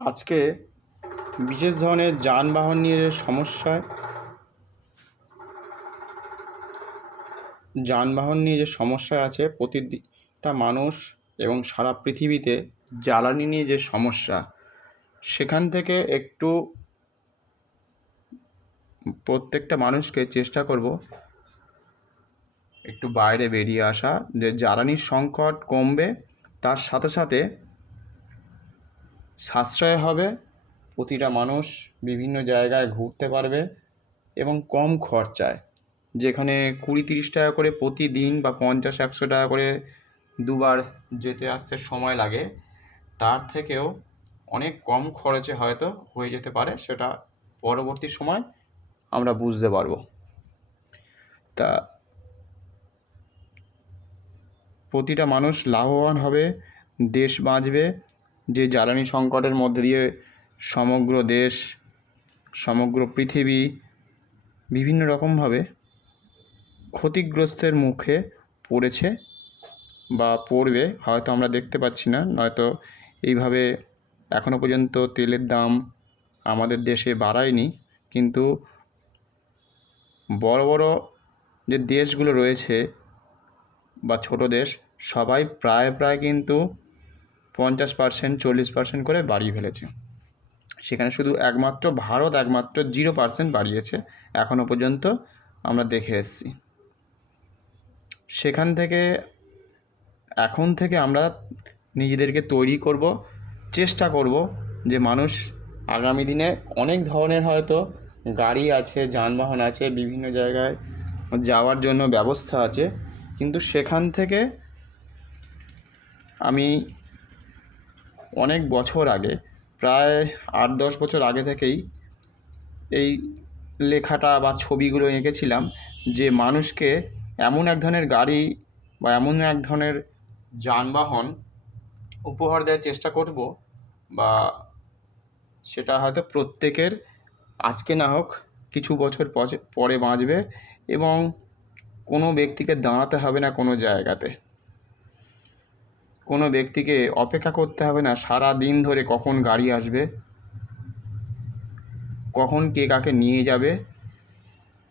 আজকে বিশেষ ধরনের যানবাহন নিয়ে যে সমস্যা আছে, প্রতিটা মানুষ এবং সারা পৃথিবীতে জ্বালানি নিয়ে যে সমস্যা, সেখান থেকে একটু প্রত্যেকটা মানুষকে চেষ্টা করব একটু বাইরে বেরিয়ে আসা, যে জ্বালানির সংকট কমবে, তার সাথে সাথে সাশ্রয় হবে, প্রতিটা মানুষ বিভিন্ন জায়গায় ঘুরতে পারবে এবং কম খরচায়, যেখানে 20-30 টাকা করে প্রতিদিন বা 50-100 টাকা করে দুবার যেতে আসতে সময় লাগে, তার থেকেও অনেক কম খরচে হয়তো হয়ে যেতে পারে। সেটা পরবর্তী সময় আমরা বুঝতে পারবো। তা প্রতিটা মানুষ লাভবান হবে, দেশ বাঁচবে। যে জ্বালানি সংকটের মধ্যে দিয়ে সমগ্র দেশ, সমগ্র পৃথিবী বিভিন্ন রকমভাবে ক্ষতিগ্রস্তের মুখে পড়েছে বা পড়বে, হয়তো আমরা দেখতে পাচ্ছি না, নয়তো এইভাবে এখনও পর্যন্ত তেলের দাম আমাদের দেশে বাড়ায়নি। কিন্তু বড় বড় যে দেশগুলো রয়েছে বা ছোট দেশ, সবাই প্রায় কিন্তু 50%, 40% করে বাড়িয়ে ফেলেছে। সেখানে শুধু ভারত একমাত্র 0% বাড়িয়েছে এখনও পর্যন্ত, আমরা দেখে এসেছি। সেখান থেকে এখন থেকে আমরা নিজেদেরকে তৈরি করব, চেষ্টা করব যে মানুষ আগামী দিনে অনেক ধরনের হয়তো গাড়ি আছে, যানবাহন আছে, বিভিন্ন জায়গায় যাওয়ার জন্য ব্যবস্থা আছে, কিন্তু সেখান থেকে আমি অনেক বছর আগে, প্রায় 8-10 বছর আগে থেকেই এই লেখাটা বা ছবিগুলো এঁকেছিলাম, যে মানুষকে এমন এক ধরনের গাড়ি বা এমন এক ধরনের যানবাহন উপহার দেওয়ার চেষ্টা করব, বা সেটা হয়তো প্রত্যেকের আজকে না হোক কিছু বছর পরে বাঁচবে, এবং কোনো ব্যক্তিকে দাঁড়াতে হবে না কোনো জায়গাতে, কোনো ব্যক্তিকে অপেক্ষা করতে হবে না সারা দিন ধরে কখন গাড়ি আসবে, কখন কে কাকে নিয়ে যাবে,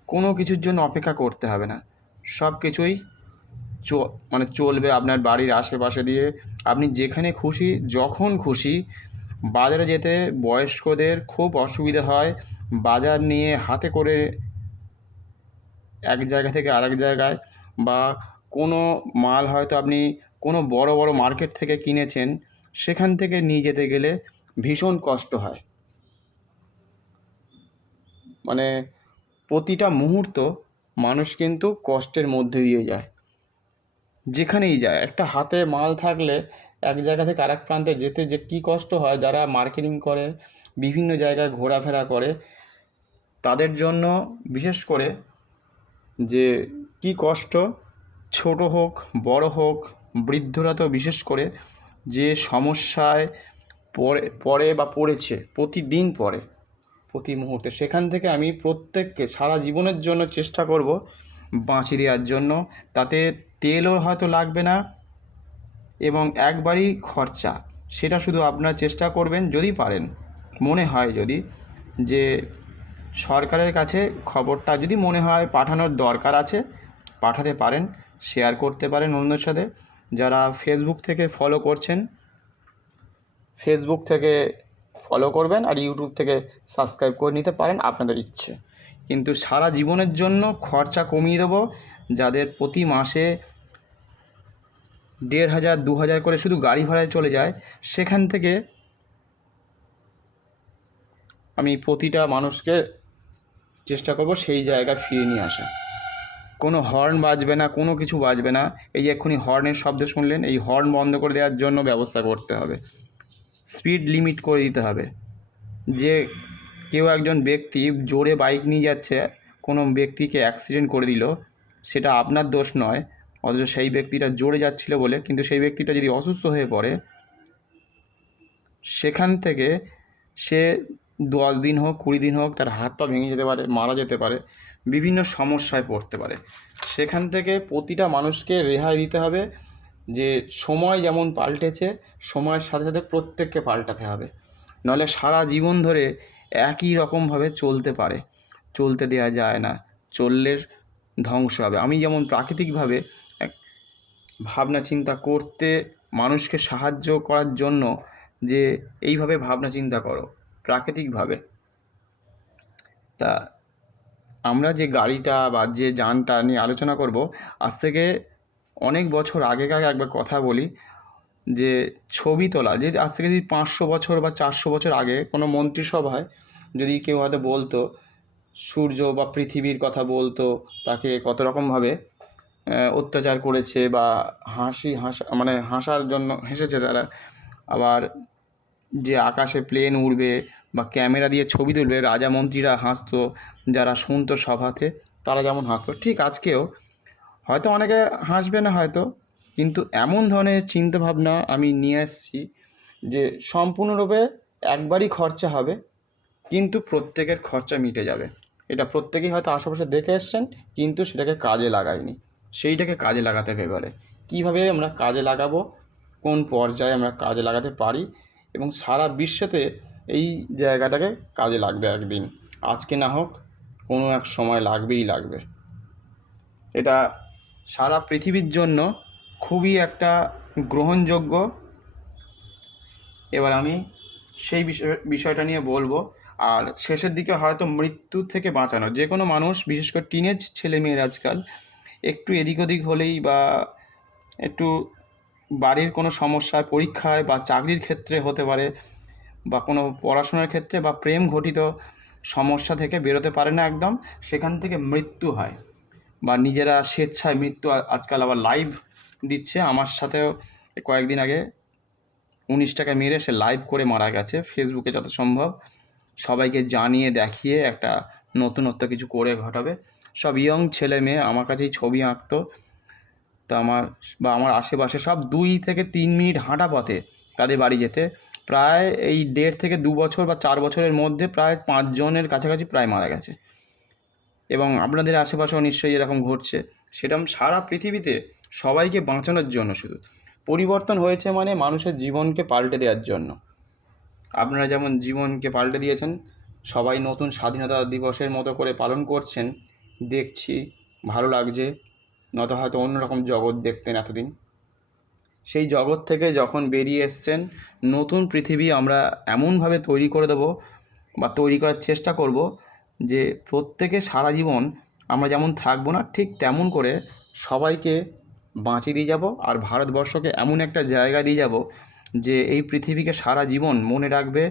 কোনো কিছুর জন্য অপেক্ষা করতে হবে না। সব কিছুই চলবে আপনার বাড়ির আশেপাশে দিয়ে। আপনি যেখানে খুশি, যখন খুশি। বাজারে যেতে বয়স্কদের খুব অসুবিধা হয়, বাজার নিয়ে হাতে করে এক জায়গা থেকে আরেক জায়গায়, বা কোনো মাল হয়তো আপনি কোনো বড় বড় মার্কেট থেকে কিনেছেন, সেখান থেকে নিয়ে যেতে গেলে ভীষণ কষ্ট হয়। মানে প্রতিটা মুহূর্ত মানুষ কিন্তু কষ্টের মধ্যে দিয়ে যায়, যেখানেই যায়। একটা হাতে মাল থাকলে এক জায়গা থেকে আরেক প্রান্তে যেতে যে কী কষ্ট হয়, যারা মার্কেটিং করে, বিভিন্ন জায়গায় ঘোরাফেরা করে, তাদের জন্য বিশেষ করে যে কী কষ্ট, ছোট হোক বড় হোক, বৃদ্ধরা তো বিশেষ করে যে সমস্যায় পড়ে বা পড়েছে, প্রতিদিন পড়ে, প্রতি মুহূর্তে। সেখান থেকে আমি প্রত্যেককে সারা জীবনের জন্য চেষ্টা করব বাঁচিয়ে দেওয়ার জন্য। তাতে তেলও হয়তো লাগবে না, এবং একবারই খরচা। সেটা শুধু আপনারা চেষ্টা করবেন, যদি পারেন, মনে হয় যদি, যে সরকারের কাছে খবরটা যদি মনে হয় পাঠানোর দরকার আছে, পাঠাতে পারেন, শেয়ার করতে পারেন অন্যদের সাথে। যারা ফেসবুক থেকে ফলো করছেন, ফেসবুক থেকে ফলো করবেন, আর ইউটিউব থেকে সাবস্ক্রাইব করে নিতে পারেন, আপনাদের ইচ্ছে। কিন্তু সারা জীবনের জন্য খরচা কমিয়ে দেবো। যাদের প্রতি মাসে 1500-2000 করে শুধু গাড়ি ভাড়ায় চলে যায়, সেখান থেকে আমি প্রতিটা মানুষকে চেষ্টা করব সেই জায়গায় ফিরিয়ে নিয়ে আসা। কোনো হর্ন বাজবে না, কোনো কিছু বাজবে না। এই যে এক্ষুনি হর্নের শব্দ শুনলেন, এই হর্ন বন্ধ করে দেওয়ার জন্য ব্যবস্থা করতে হবে। স্পিড লিমিট করে দিতে হবে। যে কেউ একজন ব্যক্তি জোরে বাইক নিয়ে যাচ্ছে, কোনো ব্যক্তিকে অ্যাক্সিডেন্ট করে দিল, সেটা আপনার দোষ নয়, অথচ সেই ব্যক্তিটা জোরে যাচ্ছিল বলে। কিন্তু সেই ব্যক্তিটা যদি অসুস্থ হয়ে পড়ে, সেখান থেকে সে 10 দিন হোক, 20 দিন হোক, তার হাত পা ভেঙে যেতে পারে, মারা যেতে পারে, বিভিন্ন সমস্যায় পড়তে পারে। সেখান থেকে প্রতিটা মানুষকে রেহাই দিতে হবে। যে সময় যেমন পাল্টেছে, সময়ের সাথে সাথে প্রত্যেককে পাল্টাতে হবে। নাহলে সারা জীবন ধরে একই রকমভাবে চলতে পারে, চলতে দেওয়া যায় না, চললে ধ্বংস হবে। আমি যেমন প্রাকৃতিকভাবে এক ভাবনা চিন্তা করতে, মানুষকে সাহায্য করার জন্য যে এইভাবে ভাবনা চিন্তা করো প্রাকৃতিকভাবে। তা আমরা যে গাড়িটা বা যে যানটা নিয়ে আলোচনা করব, আজ থেকে অনেক বছর আগেকার একবার কথা বলি, যে ছবি তোলা, যে আজ থেকে যদি 500 বছর বা 400 বছর আগে কোনো মন্ত্রিসভায় যদি কেউ হয়তো বলতো, সূর্য বা পৃথিবীর কথা বলতো, তাকে কত রকমভাবে অত্যাচার করেছে বা হাসার জন্য হেসেছে তারা, আবার যে আকাশে প্লেন উড়বে বা ক্যামেরা দিয়ে ছবি তুলবে, রাজা মন্ত্রীরা হাসতো, যারা শুনতো সভাতে তারা যেমন হাসতো, ঠিক আজকেও হয়তো অনেকে হাসবে না হয়তো, কিন্তু এমন ধরনের চিন্তাভাবনা আমি নিয়ে এসেছি যে সম্পূর্ণরূপে একবারই খরচা হবে, কিন্তু প্রত্যেকের খরচা মিটে যাবে। এটা প্রত্যেকেই হয়তো আশেপাশে দেখে এসছেন, কিন্তু সেটাকে কাজে লাগায়নি। সেইটাকে কাজে লাগাতে হবে এবারে। কীভাবে আমরা কাজে লাগাবো, কোন পর্যায়ে আমরা কাজে লাগাতে পারি, এবং সারা বিশ্বতে এই জায়গাটাকে কাজে লাগবে একদিন, আজকে না হোক কোনো এক সময় লাগবেই লাগবে। এটা সারা পৃথিবীর জন্য খুবই একটা গ্রহণযোগ্য। এবার আমি সেই বিষয়টা নিয়ে বলবো। আর শেষের দিকে হয়তো মৃত্যুর থেকে বাঁচানো, যে কোনো মানুষ, বিশেষ করে টিনেজ ছেলেমেয়েরা আজকাল একটু এদিক ওদিক হলেই বা একটু বাড়ির কোনো সমস্যায়, পরীক্ষায় বা চাকরির ক্ষেত্রে হতে পারে, বা কোনো পড়াশোনার ক্ষেত্রে বা প্রেম ঘটিত সমস্যা থেকে বেরোতে পারে না একদম, সেখান থেকে মৃত্যু হয়, বা নিজেরা স্বেচ্ছায় মৃত্যু আজকাল আবার লাইভ দিচ্ছে। আমার সাথেও কয়েকদিন আগে 19টাকে মেরে সে লাইভ করে মারা গেছে, ফেসবুকে যত সম্ভব সবাইকে জানিয়ে দেখিয়ে একটা নতুনত্ব কিছু করে ঘটাবে। সব ইয়ং ছেলে মেয়ে আমার কাছেই ছবি আঁকতো, তা আমার আশেপাশে সব 2 থেকে 3 মিনিট হাঁটা পথে তাদের বাড়ি যেতে প্রায় এই 1.5 থেকে 2 বছর বা 4 বছরের মধ্যে প্রায় 5 জনের কাছাকাছি প্রায় মারা গেছে। এবং আপনাদের আশেপাশেও নিশ্চয়ই এরকম ঘটছে। সেরকম সারা পৃথিবীতে সবাইকে বাঁচানোর জন্য শুধু পরিবর্তন হয়েছে, মানে মানুষের জীবনকে পাল্টে দেওয়ার জন্য। আপনারা যেমন জীবনকে পাল্টে দিয়েছেন, সবাই নতুন স্বাধীনতা দিবসের মতো করে পালন করছেন, দেখছি ভালো লাগছে। নয়তো হয়তো অন্যরকম জগৎ দেখতেন এতদিন। সেই জগৎ থেকে যখন বেরিয়ে এসছেন, নতুন পৃথিবী আমরা এমনভাবে তৈরি করে দেবো বা তৈরি করার চেষ্টা করব যে প্রত্যেকে সারা জীবন আমরা যেমন থাকবো না, ঠিক তেমন করে সবাইকে বাঁচিয়ে দিয়ে যাব। আর ভারতবর্ষকে এমন একটা জায়গা দিয়ে যাব যে এই পৃথিবীকে সারা জীবন মনে রাখবে।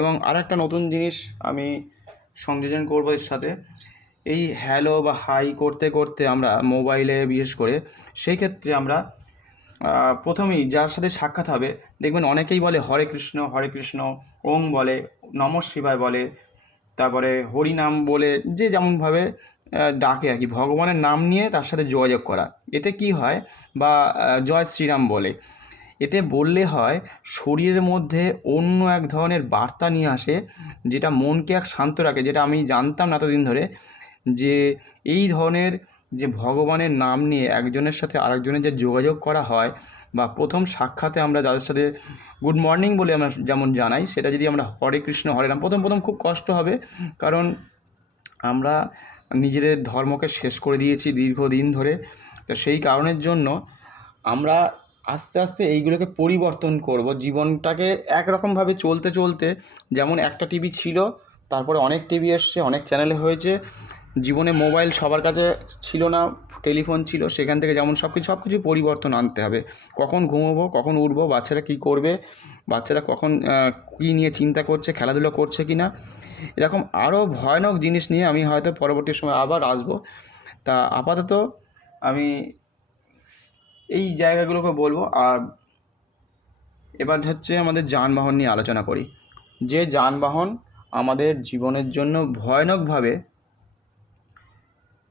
এবং আর একটা নতুন জিনিস আমি সংযোজন করব এর সাথে, এই হ্যালো বা হাই করতে করতে আমরা মোবাইলে বিশেষ করে, সেই ক্ষেত্রে আমরা প্রথমেই যার সাথে সাক্ষাৎ হবে দেখবেন অনেকেই বলে হরে কৃষ্ণ, ওং বলে, নমঃ শিবায় বলে, তারপরে হরিনাম বলে, যে যেমনভাবে ডাকে আর কি, ভগবানের নাম নিয়ে তার সাথে যোগাযোগ করা। এতে কি হয়, বা জয় শ্রীরাম বলে, এতে বললে হয় শরীরের মধ্যে অন্য এক ধরনের বার্তা নিয়ে আসে, যেটা মনকে এক শান্ত রাখে। যেটা আমি জানতাম না এতদিন ধরে, যে এই ধরনের যে ভগবানের নাম নিয়ে একজনের সাথে আরেকজনের যে যোগাযোগ করা হয়, বা প্রথম সাক্ষাতে আমরা যাদের সাথে গুড মর্নিং বলে আমরা যেমন জানাই, সেটা যদি আমরা হরে কৃষ্ণ হরে রাম, প্রথম খুব কষ্ট হবে, কারণ আমরা নিজেদের ধর্মকে শেষ করে দিয়েছি দীর্ঘদিন ধরে। তো সেই কারণের জন্য আমরা আস্তে আস্তে এইগুলোকে পরিবর্তন করব, জীবনটাকে একরকমভাবে চলতে চলতে। যেমন একটা টিভি ছিল, তারপরে অনেক টিভি এসছে, অনেক চ্যানেলে হয়েছে, জীবনে মোবাইল সবার কাছে ছিল না, টেলিফোন ছিল, সেখান থেকে যেমন সব কিছু পরিবর্তন আনতে হবে। কখন ঘুমোবো, কখন উঠবো, বাচ্চারা কী করবে, বাচ্চারা কখন কী নিয়ে চিন্তা করছে, খেলাধুলো করছে কি না, এরকম আরও ভয়ানক জিনিস নিয়ে আমি হয়তো পরবর্তী সময় আবার আসবো। তা আপাতত আমি এই জায়গাগুলোকে বলবো। আর এবার হচ্ছে আমাদের যানবাহন নিয়ে আলোচনা করি। যে যানবাহন আমাদের জীবনের জন্য ভয়ানকভাবে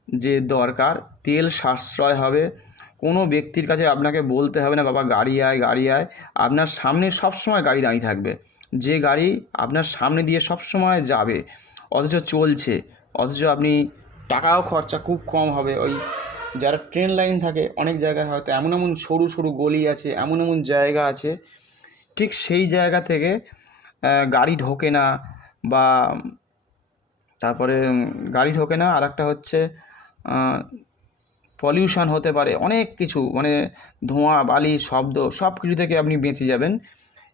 যে দরকার, তেল সাশ্রয় হবে, কোনো ব্যক্তির কাছে আপনাকে বলতে হবে না বাবা গাড়ি আয় গাড়ি আয়, আপনার সামনে সবসময় গাড়ি দাঁড়িয়ে থাকবে, যে গাড়ি আপনার সামনে দিয়ে সবসময় যাবে, অথচ চলছে, অথচ আপনি টাকাও খরচা খুব কম হবে। ওই যারা ট্রেন লাইন থাকে অনেক জায়গায় হয়তো এমন সরু সরু গলি আছে, এমন জায়গা আছে, ঠিক সেই জায়গা থেকে গাড়ি ঢোকে না, বা তারপরে গাড়ি ঢোকে না, আর একটা হচ্ছে পলিউশন হতে পারে, অনেক কিছু মানে ধোঁয়া, বালি, শব্দ, সব কিছু থেকে আপনি বেঁচে যাবেন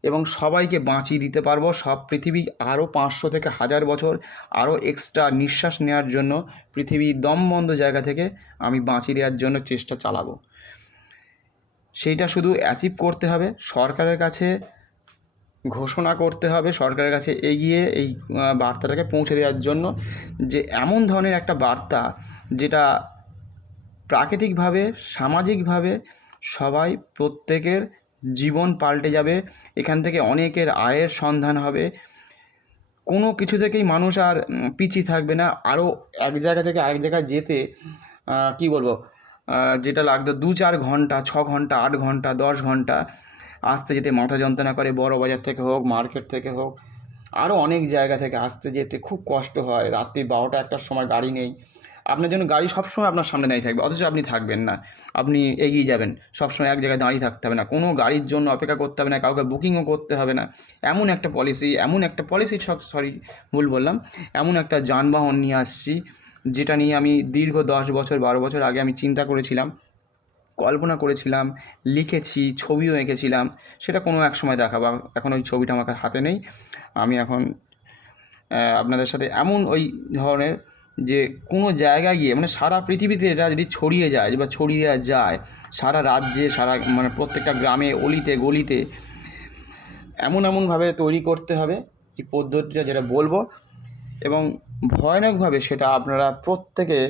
এবং সবাইকে বাঁচিয়ে দিতে পারবো। সব পৃথিবী আরও 500 থেকে 1000 বছর আরও এক্সট্রা নিঃশ্বাস নেওয়ার জন্য পৃথিবীর দমবন্ধ জায়গা থেকে আমি বাঁচিয়ে দেওয়ার জন্য চেষ্টা চালাবো। সেইটা শুধু অ্যাচিভ করতে হবে, সরকারের কাছে ঘোষণা করতে হবে, সরকারের কাছে এগিয়ে এই বার্তাটাকে পৌঁছে দেওয়ার জন্য, যে এমন ধরনের একটা বার্তা যেটা প্রাকৃতিকভাবে, সামাজিকভাবে সবাই প্রত্যেকের জীবন পাল্টে যাবে। এখান থেকে অনেকের আয়ের সন্ধান হবে, কোনো কিছু থেকেই মানুষ আর পিছিয়ে থাকবে না। আরও এক জায়গা থেকে আরেক জায়গায় যেতে কী বলবো, যেটা লাগতো 2-4 ঘন্টা, 6 ঘন্টা, 8 ঘন্টা, 10 ঘন্টা আসতে যেতে মাথা যন্ত্রণা করে, বড় বাজার থেকে হোক, মার্কেট থেকে হোক, আরও অনেক জায়গা থেকে আসতে যেতে খুব কষ্ট হয়। রাত্রি 12টা-1টার সময় গাড়ি নেই, আপনার জন্য গাড়ি সবসময় আপনার সামনে দাঁড়িয়ে থাকবে, অথচ আপনি থাকবেন না, আপনি এগিয়ে যাবেন। সবসময় এক জায়গায় দাঁড়িয়ে থাকতে হবে না, কোনো গাড়ির জন্য অপেক্ষা করতে হবে না, কাউকে বুকিংও করতে হবে না। এমন একটা পলিসি, সরি ভুল বললাম, এমন একটা যানবাহন নিয়ে আসছি, যেটা নিয়ে আমি দীর্ঘ 10 বছর 12 বছর আগে আমি চিন্তা করেছিলাম, কল্পনা করেছিলাম, লিখেছি, ছবিও এঁকেছিলাম। সেটা কোনো এক সময় দেখাবো, এখন ওই ছবিটা আমার হাতে নেই। আমি এখন আপনাদের সাথে এমন ওই ধরনের, যে কোনো জায়গায় গিয়ে মানে সারা পৃথিবীতে এটা যদি ছড়িয়ে যায় বা ছড়িয়ে দেওয়া যায়, সারা রাজ্যে, সারা মানে প্রত্যেকটা গ্রামে, অলিতে গলিতে এমনভাবে তৈরি করতে হবে এই পদ্ধতিটা, যেটা বলবো, এবং ভয়ানকভাবে সেটা আপনারা প্রত্যেকে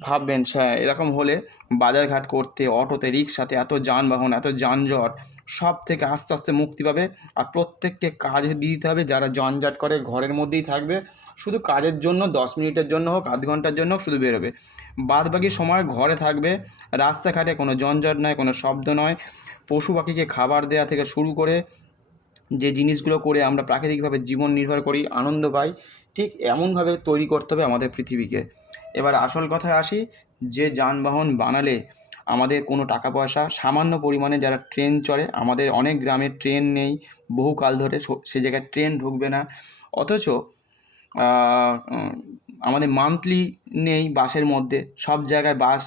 ভাববেন, এরকম হলে বাজারঘাট করতে, অটোতে, রিক্সাতে এত যানবাহন, এত যানজট, সব থেকে আস্তে আস্তে মুক্তি পাবে। আর প্রত্যেককে কাজ দিয়ে দিতে হবে, যারা যানজট করে ঘরের মধ্যেই থাকবে, শুধু কাজের জন্য 10 মিনিটের জন্য হোক, আধ ঘন্টার জন্য হোক, শুধু বেরোবে, বাদ বাকি সময় ঘরে থাকবে। রাস্তাঘাটে কোনো যানজট নয়, কোনো শব্দ নয়, পশু পাখিকে খাবার দেওয়া থেকে শুরু করে যে জিনিসগুলো করে আমরা প্রাকৃতিকভাবে জীবন নির্ভর করি, আনন্দ পাই, ঠিক এমনভাবে তৈরি করতে হবে আমাদের পৃথিবীকে। এবার আসল কথায় আসি, যে যানবাহন বানালে আমাদের কোনো টাকা পয়সা, সামান্য পরিমাণে যারা ট্রেন চড়ে, আমাদের অনেক গ্রামে ট্রেন নেই, বহুকাল ধরে সে জায়গায় ট্রেন ঢুকবে না, অথচ আমাদের মান্থলি নেই বাসের মধ্যে, সব জায়গায় বাস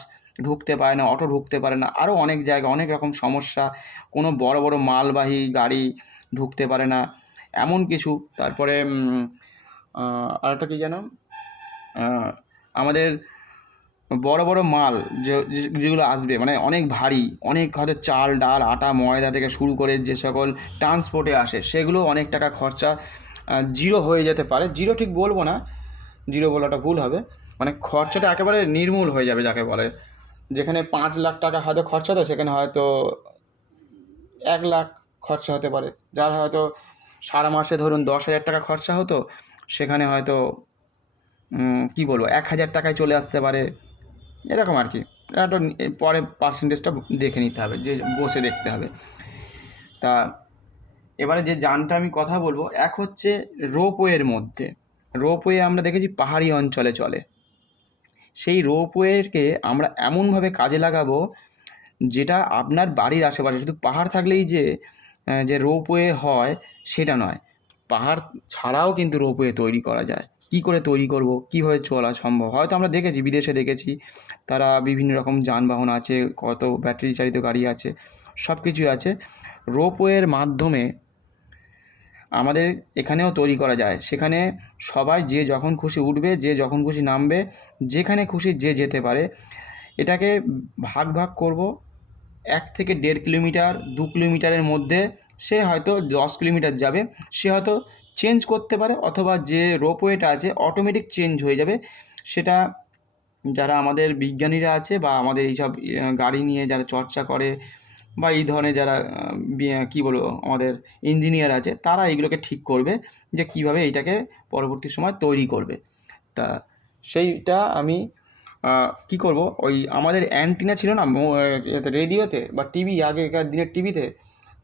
ঢুকতে পারে না, অটো ঢুকতে পারে না, আরও অনেক জায়গায় অনেক রকম সমস্যা, কোনো বড় বড় মালবাহী গাড়ি ঢুকতে পারে না, এমন কিছু। তারপরে আরেকটা কী যেন, আমাদের বড় বড় মাল যেগুলো আসবে, মানে অনেক ভারী, অনেক হয়তো চাল, ডাল, আটা, ময়দা থেকে শুরু করে যে সকল ট্রান্সপোর্টে আসে, সেগুলো অনেক টাকা খরচা জিরো হয়ে যেতে পারে। জিরো ঠিক বলবো না, জিরো বলাটা ভুল হবে, মানে খরচাটা একেবারে নির্মূল হয়ে যাবে যাকে বলে। যেখানে 5 লাখ টাকা হয়তো খরচা হতো, সেখানে হয়তো 1 লাখ খরচা হতে পারে। যার হয়তো সারা মাসে ধরুন 10,000 টাকা খরচা হতো, সেখানে হয়তো কী বলবো 1,000 টাকায় চলে আসতে পারে, এরকম আর কি। একটা পরে পার্সেন্টেজটা দেখে নিতে হবে, যে বসে দেখতে হবে। তা এবারে যে যানটা আমি কথা বলবো, এক হচ্ছে রোপওয়ের মধ্যে। রোপওয়ে আমরা দেখেছি পাহাড়ি অঞ্চলে চলে, সেই রোপওয়েকে আমরা এমনভাবে কাজে লাগাবো, যেটা আপনার বাড়ির আশেপাশে, শুধু পাহাড় থাকলেই যে রোপওয়ে হয় সেটা নয়, পাহাড় ছাড়াও কিন্তু রোপওয়ে তৈরি করা যায়। কী করে তৈরি করব, কীভাবে চলা সম্ভব, হয়তো আমরা দেখেছি, বিদেশে দেখেছি, তারা বিভিন্ন রকম যানবাহন আছে, কত ব্যাটারি চালিত গাড়ি আছে, সব কিছুই আছে। রোপওয়ের মাধ্যমে আমাদের এখানেও তৈরি করা যায়, সেখানে সবাই যে যখন খুশি উঠবে, যে যখন খুশি নামবে, যেখানে খুশি যে যেতে পারে। এটাকে ভাগ ভাগ করব, 1 থেকে 1.5 কিলোমিটার, 2 কিলোমিটারের মধ্যে সে হয়তো 10 কিলোমিটার যাবে, সে হয়তো চেঞ্জ করতে পারে, অথবা যে রোপওয়েটা আছে অটোমেটিক চেঞ্জ হয়ে যাবে। সেটা যারা আমাদের বিজ্ঞানীরা আছে, বা আমাদের এইসব গাড়ি নিয়ে যারা চর্চা করে, বা এই ধরনের যারা কী বলবো আমাদের ইঞ্জিনিয়ার আছে, তারা এইগুলোকে ঠিক করবে, যে কীভাবে এইটাকে পরবর্তী সময় তৈরি করবে। তা সেইটা আমি কী করব, ওই আমাদের অ্যান্টিনা ছিল না রেডিওতে বা টিভি, আগেকার দিনের টিভিতে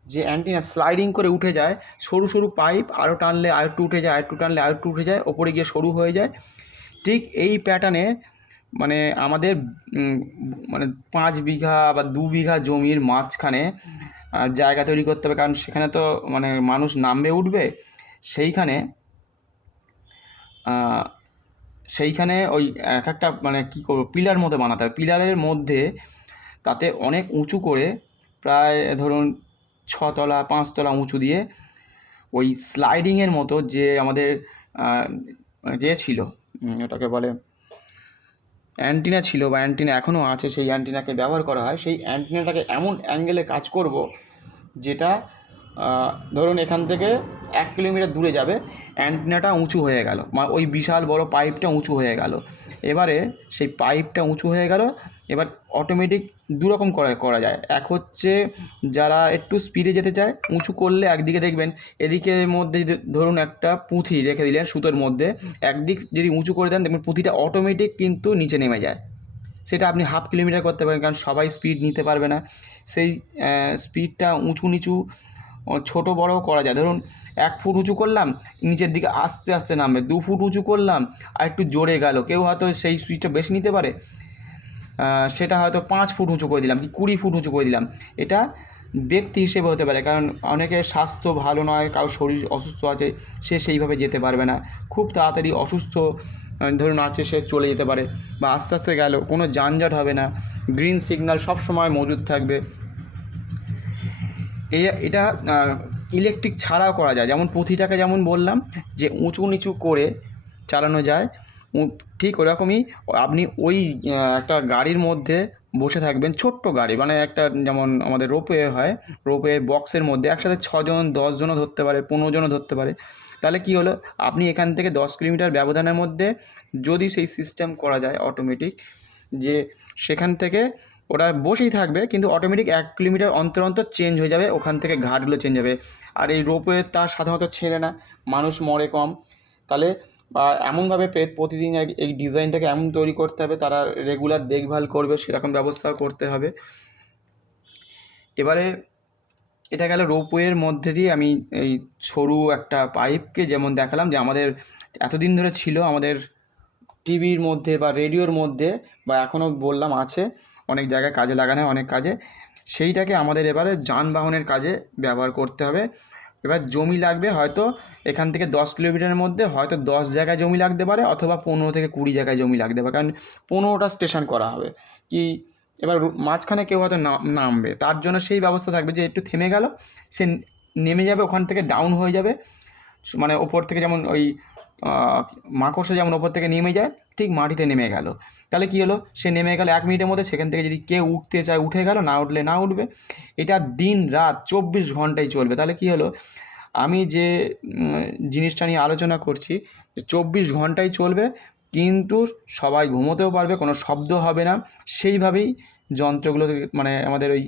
যে অ্যান্টিনা স্লাইডিং করে উঠে যায়, সরু সরু পাইপ, আরও টানলে আরেকটু উঠে যায়, আরেকটু টানলে আরেকটু উঠে যায়, ওপরে গিয়ে সরু হয়ে যায়। ঠিক এই প্যাটার্নে মানে আমাদের মানে 5 বিঘা বা 2 বিঘা জমির মাঝখানে জায়গা তৈরি করতে হবে, কারণ সেখানে তো মানে মানুষ নামবে উঠবে। সেইখানে আহ, সেইখানে ওই এক একটা মানে কী করবো, পিলার মতো বানাতে হবে। পিলারের মধ্যে তাতে অনেক উঁচু করে, প্রায় ধরুন 6 তলা 5 তলা উঁচু দিয়ে ওই স্লাইডিংয়ের মতো যে আমাদের আহ, যে ছিল, ওটাকে বলে অ্যান্টিনা ছিল বা অ্যান্টিনা এখনও আছে, সেই অ্যান্টিনাকে ব্যবহার করা হয়। সেই অ্যান্টিনাটাকে এমন অ্যাঙ্গেলে কাজ করব যেটা ধরুন এখান থেকে 1 কিলোমিটার দূরে যাবে, অ্যান্টিনাটা উঁচু হয়ে গেল, ওই বিশাল বড় পাইপটা উঁচু হয়ে গেল। এবারে সেই পাইপটা উঁচু হয়ে গেল, এবার অটোমেটিক দুরকম করা যায়। এক হচ্ছে যারা একটু স্পিডে যেতে চায়, উঁচু করলে একদিকে দেখবেন, এদিকের মধ্যে যদি ধরুন একটা পুঁথি রেখে দিলেন সুতোর মধ্যে, একদিক যদি উঁচু করে দেন দেখবেন পুঁথিটা অটোমেটিক কিন্তু নিচে নেমে যায়। সেটা আপনি 1/2 কিলোমিটার করতে পারেন, কারণ সবাই স্পিড নিতে পারবে না। সেই স্পিডটা উঁচু নিচু ছোটো বড়ও করা যায়। ধরুন 1 ফুট উঁচু করলাম, নিচের দিকে আস্তে আস্তে নামবে। 2 ফুট উঁচু করলাম, আর একটু জোরে গেল, কেউ হয়তো সেই স্পিডটা বেশি নিতে পারে, সেটা হয়তো 5 ফুট উঁচু করে দিলাম কি 20 ফুট উঁচু করে দিলাম। এটা ব্যক্তি হিসেবে হতে পারে, কারণ অনেকের স্বাস্থ্য ভালো নয়, কারোর শরীর অসুস্থ আছে, সে সেইভাবে যেতে পারবে না। খুব তাড়াতাড়ি অসুস্থ ধরুন আছে, সে চলে যেতে পারে, বা আস্তে আস্তে গেল, কোনো যানজট হবে না, গ্রিন সিগন্যাল সব সময় মজুদ থাকবে। এটা ইলেকট্রিক ছাড়াও করা যায়। যেমন পুঁথিটাকে যেমন বললাম যে উঁচু নিচু করে চালানো যায়, ঠিক ওরকমই আপনি ওই একটা গাড়ির মধ্যে বসে থাকবেন, ছোট্ট গাড়ি, মানে একটা যেমন আমাদের রোপওয়ে হয়, রোপওয়ে বক্সের মধ্যে একসাথে 6 জন 10 জনও ধরতে পারে, 15 জনও ধরতে পারে। তাহলে কী হলো, আপনি এখান থেকে 10 কিলোমিটার ব্যবধানের মধ্যে যদি সেই সিস্টেম করা যায় অটোমেটিক, যে সেখান থেকে ওরা বসেই থাকবে, কিন্তু অটোমেটিক 1 কিলোমিটার অন্তর অন্তর চেঞ্জ হয়ে যাবে, ওখান থেকে ঘাটগুলো চেঞ্জ হবে। আর এই রোপওয়ে তার সাধারণত ছেড়ে না, মানুষ মরে কম। তাহলে এমনভাবে প্রতিদিন এই ডিজাইনটাকে এমন তৈরি করতে হবে, তারা রেগুলার দেখভাল করবে, সেরকম ব্যবস্থাও করতে হবে। এবারে এটা গেল রোপওয়ের মধ্যে দিয়ে আমি এই সরু একটা পাইপকে যেমন দেখালাম, যে আমাদের এতদিন ধরে ছিল আমাদের টিভির মধ্যে বা রেডিওর মধ্যে, বা এখনও বললাম আছে অনেক জায়গায় কাজে লাগানো হয়, অনেক কাজে। সেইটাকে আমাদের এবারে যানবাহনের কাজে ব্যবহার করতে হবে। এবার জমি লাগবে হয়তো এখান থেকে 10 কিলোমিটারের মধ্যে হয়তো 10 জায়গায় জমি লাগতে পারে, অথবা 15 থেকে 20 জায়গায় জমি লাগতে পারে, কারণ 15টা স্টেশন করা হবে কি। এবার মাঝখানে কেউ হয়তো নামবে, তার জন্য সেই ব্যবস্থা থাকবে যে একটু থেমে গেল, সে নেমে যাবে, ওখান থেকে ডাউন হয়ে যাবে, মানে ওপর থেকে যেমন ওই মাকড়সা যেমন ওপর থেকে নেমে যায়, ঠিক মাটিতে নেমে গেল। তাহলে কী হলো, সে নেমে গেল 1 মিনিটের মধ্যে, সেখান থেকে যদি কেউ উঠতে চায় উঠে গেল, না উঠলে না উঠবে। এটা দিন রাত 24 ঘন্টাই চলবে। তাহলে কী হলো, আমি যে জিনিসটা নিয়ে আলোচনা করছি, 24 ঘন্টাই চলবে, কিন্তু সবাই ঘুমোতেও পারবে, কোনো শব্দ হবে না। সেইভাবেই যন্ত্রগুলো মানে আমাদের ওই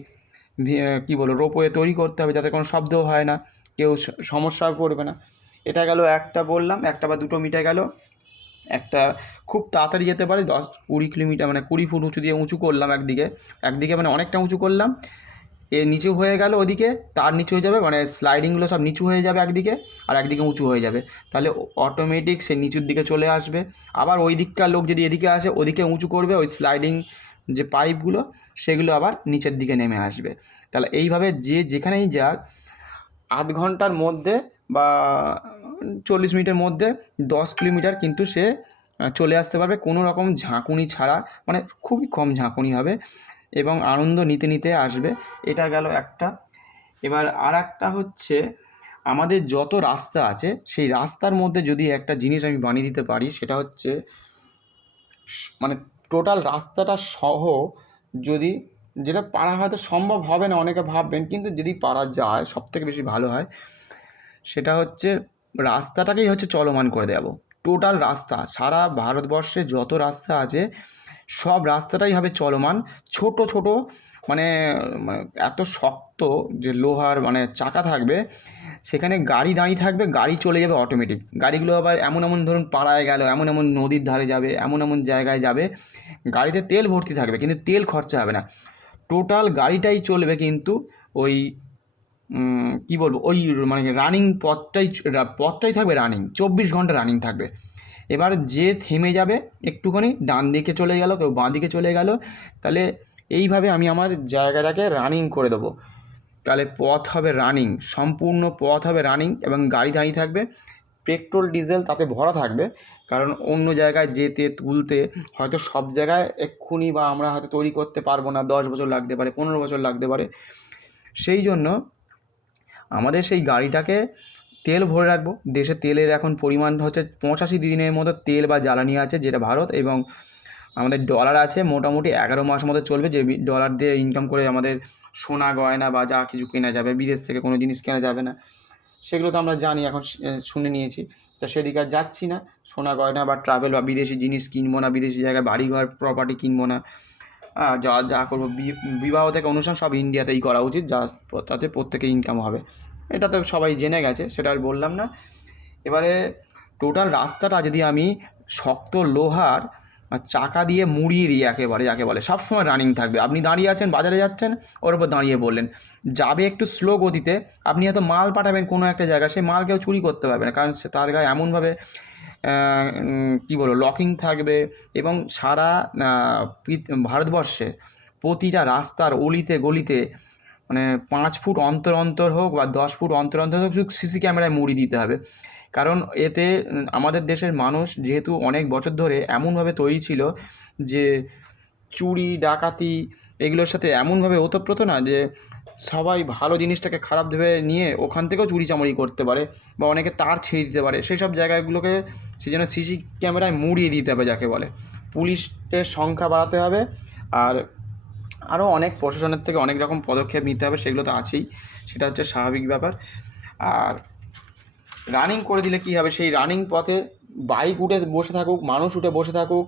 কী বলবো রোপওয়ে তৈরি করতে হবে, যাতে কোনো শব্দও হয় না, কেউ সমস্যাও করবে না। এটা গেল একটা, বললাম একটা বা দুটো মিটে গেল। একটা খুব তাড়াতাড়ি যেতে পারে 10-20 কিলোমিটার, মানে 20 ফুট উঁচু দিয়ে উঁচু করলাম একদিকে, একদিকে মানে অনেকটা উঁচু করলাম, এ নিচু হয়ে গেল, ওদিকে তার নিচু হয়ে যাবে, মানে স্লাইডিংগুলো সব নিচু হয়ে যাবে একদিকে, আর একদিকে উঁচু হয়ে যাবে। তাহলে অটোমেটিক সে নিচুর দিকে চলে আসবে। আবার ওই দিককার লোক যদি এদিকে আসে, ওদিকে উঁচু করবে, ওই স্লাইডিং যে পাইপগুলো সেগুলো আবার নিচের দিকে নেমে আসবে। তাহলে এইভাবে যে যেখানেই যাক, আধ ঘন্টার মধ্যে বা 40 মিনিটের মধ্যে 10 কিলোমিটার কিন্তু সে চলে আসতে পারবে, কোনো রকম ঝাঁকুনি ছাড়া, মানে খুবই কম ঝাঁকুনি হবে, এবং আনন্দ নিতে নিতে আসবে। এটা গেল একটা। এবার আর একটা হচ্ছে, আমাদের যত রাস্তা আছে সেই রাস্তার মধ্যে যদি একটা জিনিস আমি বানিয়ে দিতে পারি, সেটা হচ্ছে মানে টোটাল রাস্তাটা সহ, যদি, যেটা পারা হয়তো সম্ভব হবে না, অনেকে ভাববেন, কিন্তু যদি পারা যায় সবথেকে বেশি ভালো হয়, সেটা হচ্ছে রাস্তাটাকেই হচ্ছে চলমান করে দেবো। টোটাল রাস্তা, সারা ভারতবর্ষে যত রাস্তা আছে সব রাস্তাটাই হবে চলমান। ছোট ছোট মানে এত শক্ত যে লোহার মানে চাকা থাকবে, সেখানে গাড়ি দাঁড়িয়ে থাকবে, গাড়ি চলে যাবে অটোমেটিক। গাড়িগুলো আবার এমন এমন ধরুন পাড়ায় গেল, এমন এমন নদীর ধারে যাবে, এমন এমন জায়গায় যাবে, গাড়িতে তেল ভর্তি থাকবে কিন্তু তেল খরচা হবে না। টোটাল গাড়িটাই চলবে কিন্তু ওই কী বলবো, ওই মানে রানিং পথটাই থাকবে, রানিং 24 ঘন্টা রানিং থাকবে। এবার যে থেমে যাবে একটুখানি ডান দিকে চলে গেল, কেউ বাঁ দিকে চলে গেল, তাহলে এইভাবে আমি আমার জায়গাটাকে রানিং করে দেবো। তাহলে পথ হবে রানিং, সম্পূর্ণ পথ হবে রানিং এবং গাড়ি দাঁড়িয়ে থাকবে, পেট্রোল ডিজেল তাতে ভরা থাকবে। কারণ অন্য জায়গায় যেতে তুলতে হয়তো সব জায়গায় এক্ষুনি বা আমরা হয়তো তৈরি করতে পারবো না, 10 বছর লাগতে পারে, 15 বছর লাগতে পারে। সেই জন্য আমাদের সেই গাড়িটাকে তেল ভরে রাখবো। দেশে তেলের এখন পরিমাণ হচ্ছে 85 দিনের মতো তেল বা জ্বালানি আছে, যেটা ভারত, এবং আমাদের ডলার আছে মোটামুটি 11 মাস মতো চলবে, যে ডলার দিয়ে ইনকাম করে আমাদের সোনা গয়না বা যা কিছু কেনা যাবে, বিদেশ থেকে কোনো জিনিস কেনা যাবে না, সেগুলো তো আমরা জানি, এখন শুনে নিয়েছি। তা সেদিকে আর যাচ্ছি না, সোনা গয়না বা ট্রাভেল বা বিদেশি জিনিস কিনবো না, বিদেশি জায়গায় বাড়িঘর প্রপার্টি কিনবো না। যা যা করবো বিবাহ থেকে অনুষ্ঠান সব ইন্ডিয়াতেই করা উচিত, যা তাতে প্রত্যেকের ইনকাম হবে। এটা তো সবাই জেনে গেছে, সেটা আর বললাম না। এবারে টোটাল রাস্তাটা যদি আমি শক্ত লোহার চাকা দিয়ে মুড়িয়ে দিই, একেবারে যাকে বলে সবসময় রানিং থাকবে। আপনি দাঁড়িয়ে আছেন, বাজারে যাচ্ছেন, ওর উপর দাঁড়িয়ে বললেন, যাবে একটু স্লো গতিতে, আপনি হয়তো মাল পাঠাবেন কোনো একটা জায়গায়, সেই মাল কেউ চুরি করতে পারবে না, কারণ সে তার গায়ে এমনভাবে কী বলবো লকিং থাকবে। এবং সারা ভারতবর্ষে প্রতিটা রাস্তার অলিতে গলিতে মানে 5 ফুট অন্তর অন্তর হোক বা 10 ফুট অন্তর অন্তর হোক শুধু সিসি ক্যামেরায় মুড়ি দিতে হবে। কারণ এতে আমাদের দেশের মানুষ যেহেতু অনেক বছর ধরে এমনভাবে তৈরি ছিল যে চুরি ডাকাতি এগুলোর সাথে এমনভাবে ওতপ্রোত না, যে সবাই ভালো জিনিসটাকে খারাপ ভেবে নিয়ে ওখান থেকেও চুরি চামারি করতে পারে বা অনেকে তার ছিঁড়ে দিতে পারে। সেই সব জায়গাগুলোকে সেই জন্য সিসি ক্যামেরায় মুড়িয়ে দিতে হবে যাকে বলে। পুলিশের সংখ্যা বাড়াতে হবে, আর আরও অনেক প্রশাসনের থেকে অনেক রকম পদক্ষেপ নিতে হবে, সেগুলো তো আছেই, সেটা হচ্ছে স্বাভাবিক ব্যাপার। আর রানিং করে দিলে কী হবে, সেই রানিং পথে বাইক উঠে বসে থাকুক, মানুষ উঠে বসে থাকুক,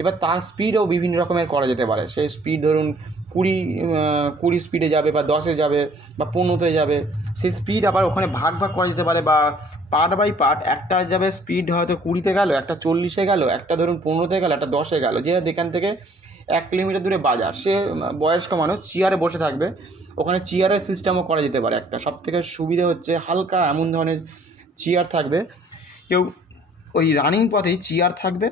এবার তার স্পিডও বিভিন্ন রকমের করা যেতে পারে। সেই স্পিড ধরুন 20 স্পিডে যাবে বা 10-এ যাবে বা 15-তে যাবে, সেই স্পিড আবার ওখানে ভাগ ভাগ করা যেতে পারে, বা পার্ট বাই পার্ট, একটা যাবে স্পিড হয়তো 20-তে গেল, একটা 40-এ গেল, একটা ধরুন 15-তে গেল, একটা 10-এ গেল। যে এখান থেকে 1 কিলোমিটার দূরে বাজার, সে বয়স্ক মানুষ চেয়ারে বসে থাকবে, ওখানে চেয়ারের সিস্টেমও করা যেতে পারে। একটা সবথেকে সুবিধে হচ্ছে হালকা এমন ধরনের চেয়ার থাকবে, কেউ ওই রানিং পথেই চেয়ার থাকবে,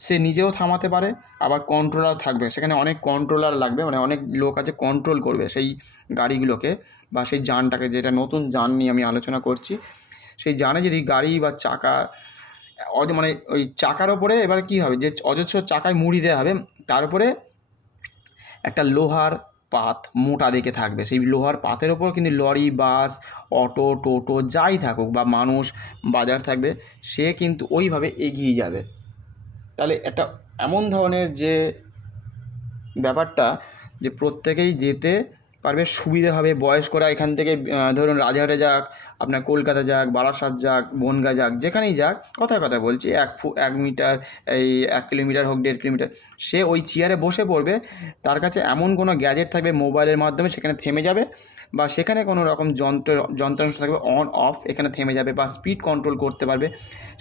সে নিজেও থামাতে পারে, আবার কন্ট্রোলার থাকবে, সেখানে অনেক কন্ট্রোলার লাগবে, মানে অনেক লোক আছে কন্ট্রোল করবে সেই গাড়িগুলোকে বা সেই যানটাকে, যেটা নতুন যান নিয়ে আমি আলোচনা করছি। সেই যানে যদি গাড়ি বা চাকা মানে ওই চাকার ওপরে এবার কী হবে, যে অজস্র চাকায় মুড়ি দেওয়া হবে, তার উপরে একটা লোহার পাত মোটা দেখে থাকবে। সেই লোহার পাতের ওপর কিন্তু লরি, বাস, অটো, টোটো যাই থাকুক বা মানুষ বাজার থাকবে, সে কিন্তু ওইভাবে এগিয়ে যাবে। তাহলে একটা এমন ধরনের যে ব্যাপারটা, যে প্রত্যেকেই যেতে পারবে, সুবিধে হবে। বয়স্করা এখান থেকে ধরুন রাজহাটে যাক, আপনার কলকাতা যাক, বারাসাত যাক, বনগাঁ যাক, যেখানেই যাক, কথায় কথায় বলছি, 1 মিটার, এই 1 কিলোমিটার হোক, 1.5 কিলোমিটার, সে ওই চেয়ারে বসে পড়বে। তার কাছে এমন কোনো গ্যাজেট থাকবে মোবাইলের মাধ্যমে, সেখানে থেমে যাবে, বা সেখানে কোনো রকম যন্ত্রাংশ থাকবে অন অফ, এখানে থেমে যাবে, বা স্পিড কন্ট্রোল করতে পারবে,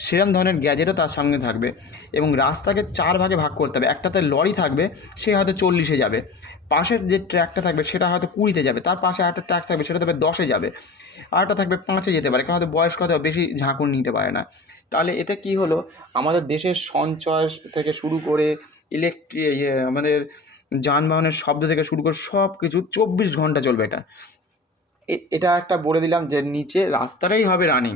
সেরকম ধরনের গ্যাজেটও তার সঙ্গে থাকবে। এবং রাস্তাকে 4 ভাগে ভাগ করতে হবে। একটাতে লরি থাকবে, সে হয়তো 40-এ যাবে, পাশের যে ট্র্যাকটা থাকবে সেটা হয়তো 20-তে যাবে, তার পাশে আরেকটা ট্র্যাক থাকবে, সেটা তবে 10-এ যাবে, আরেকটা থাকবে 5-এ যেতে পারে, কারণ হয়তো বয়স্ক হয়তো বেশি ঝাঁকুনি নিতে পারে না। তাহলে এতে কী হলো, আমাদের দেশের সঞ্চয় থেকে শুরু করে আমাদের যানবাহনের শব্দ থেকে শুরু করে সব কিছু 24 ঘন্টা চলবে এটা। এটা একটা বলে দিলাম যে নিচে রাস্তাটাই হবে রানিং।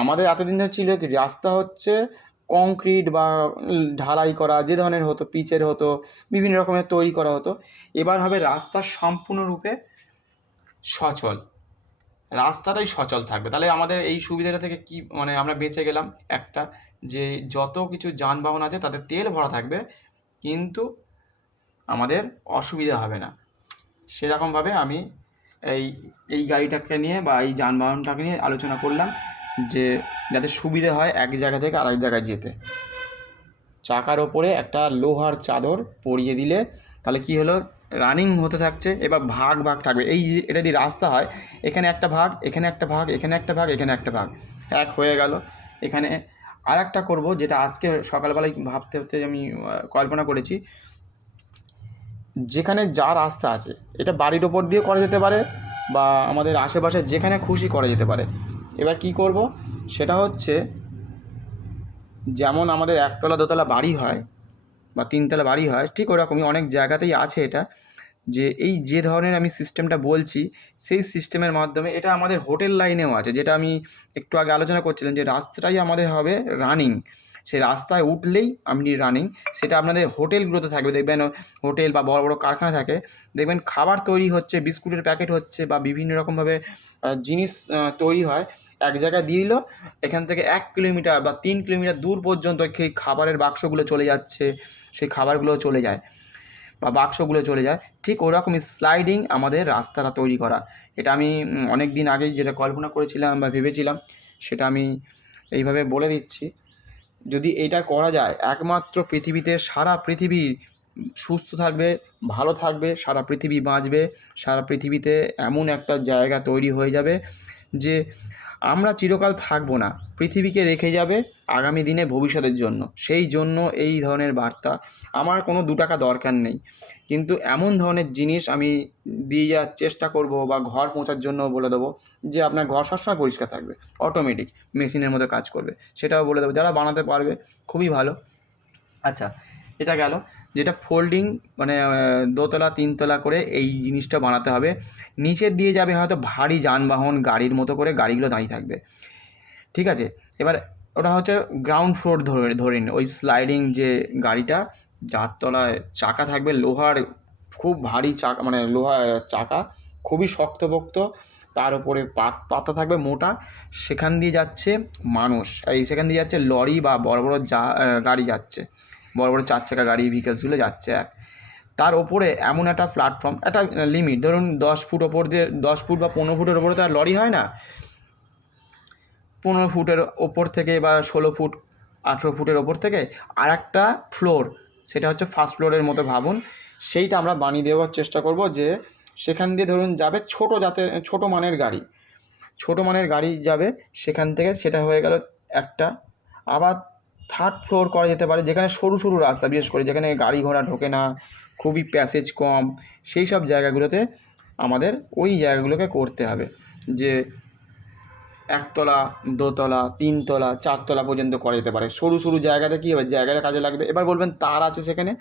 আমাদের এতদিন ধরে ছিল কি, রাস্তা হচ্ছে কংক্রিট বা ঢালাই করা, যে ধরনের হতো, পিচের হতো, বিভিন্ন রকমের তৈরি করা হতো। এবার হবে রাস্তা সম্পূর্ণরূপে সচল, রাস্তাটাই সচল থাকবে। তাহলে আমাদের এই সুবিধাটা থেকে কি মানে আমরা বেঁচে গেলাম, একটা যে যত কিছু যানবাহন আছে তাতে তেল ভরা থাকবে, কিন্তু আমাদের অসুবিধা হবে না। সেরকমভাবে আমি এই এই গাড়িটাকে নিয়ে বা এই যানবাহনটাকে নিয়ে আলোচনা করলাম, যে যাতে সুবিধে হয় এক জায়গা থেকে আরেক জায়গায় যেতে। চাকার ওপরে একটা লোহার চাদর পরিয়ে দিলে তাহলে কি হলো, রানিং হতে থাকছে। এবার ভাগ ভাগ থাকবে, এই এটা যদি রাস্তা হয়, এখানে একটা ভাগ, এখানে একটা ভাগ, এখানে একটা ভাগ, এখানে একটা ভাগ, এক হয়ে গেল। এখানে আর একটা করবো, যেটা আজকে সকালবেলায় ভাবতে ভাবতে আমি কল্পনা করেছি, যেখানে যা রাস্তা আছে, এটা বাড়ির ওপর দিয়ে করা যেতে পারে বা আমাদের আশেপাশে যেখানে খুশি করা যেতে পারে। এবার কি করব, সেটা হচ্ছে যেমন আমাদের 1 তলা 2 তলা বাড়ি হয় বা 3 তলা বাড়ি হয়, ঠিক ওরকমই অনেক জায়গাতেই আছে এটা। যে এই যে ধরনের আমি সিস্টেমটা বলছি সেই সিস্টেমের মাধ্যমে, এটা আমাদের হোটেল লাইনেও আছে, যেটা আমি একটু আগে আলোচনা করছিলাম, যে রাস্তাটাই আমাদের হবে রানিং। সেই রাস্তায় উঠলেই আপনি রানিং, সেটা আপনাদের হোটেলগুলোতে থাকবে। দেখবেন হোটেল বা বড় বড় কারখানা থাকে, দেখবেন খাবার তৈরি হচ্ছে, বিস্কুটের প্যাকেট হচ্ছে বা বিভিন্ন রকমভাবে জিনিস তৈরি হয়, এক জায়গায় দিয়ে দিল, এখান থেকে 1 কিলোমিটার বা 3 কিলোমিটার দূর পর্যন্ত সেই খাবারের বাক্সগুলো চলে যাচ্ছে, সেই খাবারগুলো চলে যায় বা বাক্সগুলো চলে যায়। ঠিক ওরকমই স্লাইডিং আমাদের রাস্তাটা তৈরি করা। এটা আমি অনেক দিন আগেই যেটা কল্পনা করেছিলাম বা ভেবেছিলাম, সেটা আমি এইভাবে বলে দিচ্ছি। যদি এটা করা যায়, একমাত্র পৃথিবীতে, সারা পৃথিবী সুস্থ থাকবে, ভালো থাকবে, সারা পৃথিবী বাঁচবে, সারা পৃথিবীতে এমন একটা জায়গা তৈরি হয়ে যাবে যে আমরা চিরকাল থাকবো না, পৃথিবীকে রেখে যাবে আগামী দিনে ভবিষ্যতের জন্য। সেই জন্য এই ধরনের বার্তা। আমার কোনো 2 টাকা দরকার নেই, কিন্তু এমন ধরনের জিনিস আমি দিয়ে যাওয়ার চেষ্টা করব, বা ঘর পৌঁছার জন্য বলে দেবো যে আপনার ঘর সবসময় পরিষ্কার থাকবে, অটোমেটিক মেশিনের মতো কাজ করবে, সেটাও বলে দেবো। যারা বানাতে পারবে খুবই ভালো। আচ্ছা, এটা গেল যেটা ফোল্ডিং, মানে দোতলা 3 তলা করে এই জিনিসটা বানাতে হবে। নিচের দিয়ে যাবে হয়তো ভারী যানবাহন, গাড়ির মতো করে গাড়িগুলো দাঁড়িয়ে থাকবে, ঠিক আছে। এবার ওটা হচ্ছে গ্রাউন্ড ফ্লোর ধরে নিন, ওই স্লাইডিং যে গাড়িটা, যার তলায় চাকা থাকবে লোহার, খুব ভারী চাকা, মানে লোহা চাকা, খুবই শক্তপোক্ত, তার উপরে পাতা থাকবে মোটা, সেখান দিয়ে যাচ্ছে মানুষ, সেখান দিয়ে যাচ্ছে লরি বা বড় বড় গাড়ি যাচ্ছে, বড় বড় 4 চাকা গাড়ি, ভেহিকেলসগুলো যাচ্ছে। তার ওপরে এমন একটা প্ল্যাটফর্ম, একটা লিমিট ধরুন 10 ফুট ওপর দিয়ে, 10 ফুট বা 15 ফুটের ওপরে তো আর লরি হয় না, 15 ফুটের ওপর থেকে বা 16 ফুট, 18 ফুটের ওপর থেকে আর একটা ফ্লোর, সেটা হচ্ছে ফার্স্ট ফ্লোরের মতো ভাবুন। সেইটা আমরা বানিয়ে দেওয়ার চেষ্টা করব, যে সেখান দিয়ে ধরুন যাবে ছোটো মানের গাড়ি, ছোটো মানের গাড়ি যাবে সেখান থেকে, সেটা হয়ে গেল একটা। আবার 3rd ফ্লোর করা যেতে পারে, যেখানে সরু সরু রাস্তা, বিশেষ করে যেখানে গাড়ি ঘোড়া ঢোকে না, খুবই প্যাসেজ কম, সেই সব জায়গাগুলোতে আমাদের ওই জায়গাগুলোকে করতে হবে, যে 1তলা, 2তলা, 3তলা, 4তলা পর্যন্ত করা যেতে পারে। সরু সরু জায়গাতে কী হবে, জায়গাটা কাজে লাগবে। এবার বলবেন তার আছে সেখানে,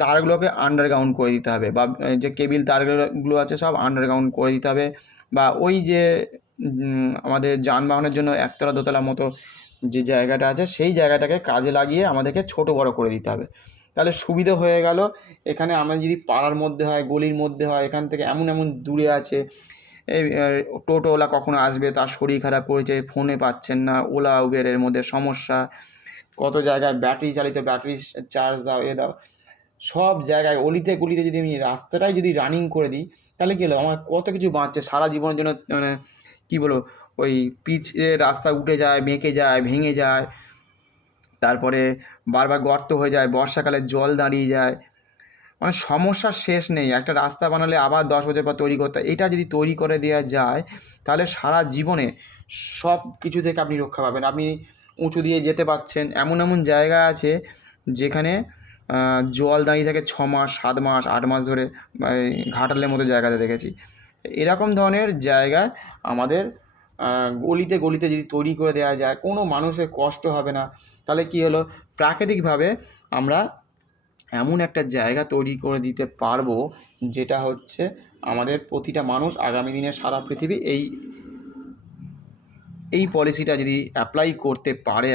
তারগুলোকে আন্ডারগ্রাউন্ড করে দিতে হবে, বা যে কেবিল তারগুলো আছে সব আন্ডারগ্রাউন্ড করে দিতে হবে, বা ওই যে আমাদের যানবাহনের জন্য 1তলা 2তলা মতো যে জায়গাটা আছে, সেই জায়গাটাকে কাজে লাগিয়ে আমাদেরকে ছোটো বড়ো করে দিতে হবে। তাহলে সুবিধা হয়ে গেল। এখানে আমরা যদি পাড়ার মধ্যে হয়, গলির মধ্যে হয়, এখান থেকে এমন এমন দূরে আছে, এই টোটোওয়ালা কখনো আসবে, তার শরীর খারাপ করেছে, ফোনে পাচ্ছেন না, ওলা উবেরের মধ্যে সমস্যা, কত জায়গায় ব্যাটারি চালিত, ব্যাটারি চার্জ দাও, এ দাও, সব জায়গায় অলিতে গলিতে যদি আমি রাস্তাটাই যদি রানিং করে দিই, তাহলে কী হলো, আমার কত কিছু বাঁচছে সারা জীবনের জন্য। মানে কী বলবো, ওই পিচের রাস্তা উঠে যায়, বেঁকে যায়, ভেঙে যায়, তারপরে বারবার গর্ত হয়ে যায়, বর্ষাকালে জল দাঁড়িয়ে যায়, মানে সমস্যার শেষ নেই। একটা রাস্তা বানালে আবার 10 বছর পর তৈরি করতে হয়। এটা যদি তৈরি করে দেওয়া যায়, তাহলে সারা জীবনে সব কিছু থেকে আপনি রক্ষা পাবেন। আপনি উঁচু দিয়ে যেতে পারছেন, এমন এমন জায়গা আছে যেখানে জল দাঁড়িয়ে থাকে 6 মাস, 7 মাস, 8 মাস ধরে, ঘাটালের মতো জায়গাতে দেখেছি। এরকম ধরনের জায়গায় আমাদের গলিতে গলিতে যদি তৈরি করে দেওয়া যায়, কোনো মানুষের কষ্ট হবে না। তাহলে কী হলো, প্রাকৃতিকভাবে আমরা এমন একটা জায়গা তৈরি করে দিতে পারবো, যেটা হচ্ছে আমাদের প্রতিটা মানুষ আগামী দিনে সারা পৃথিবী এই পলিসিটা যদি অ্যাপ্লাই করতে পারে,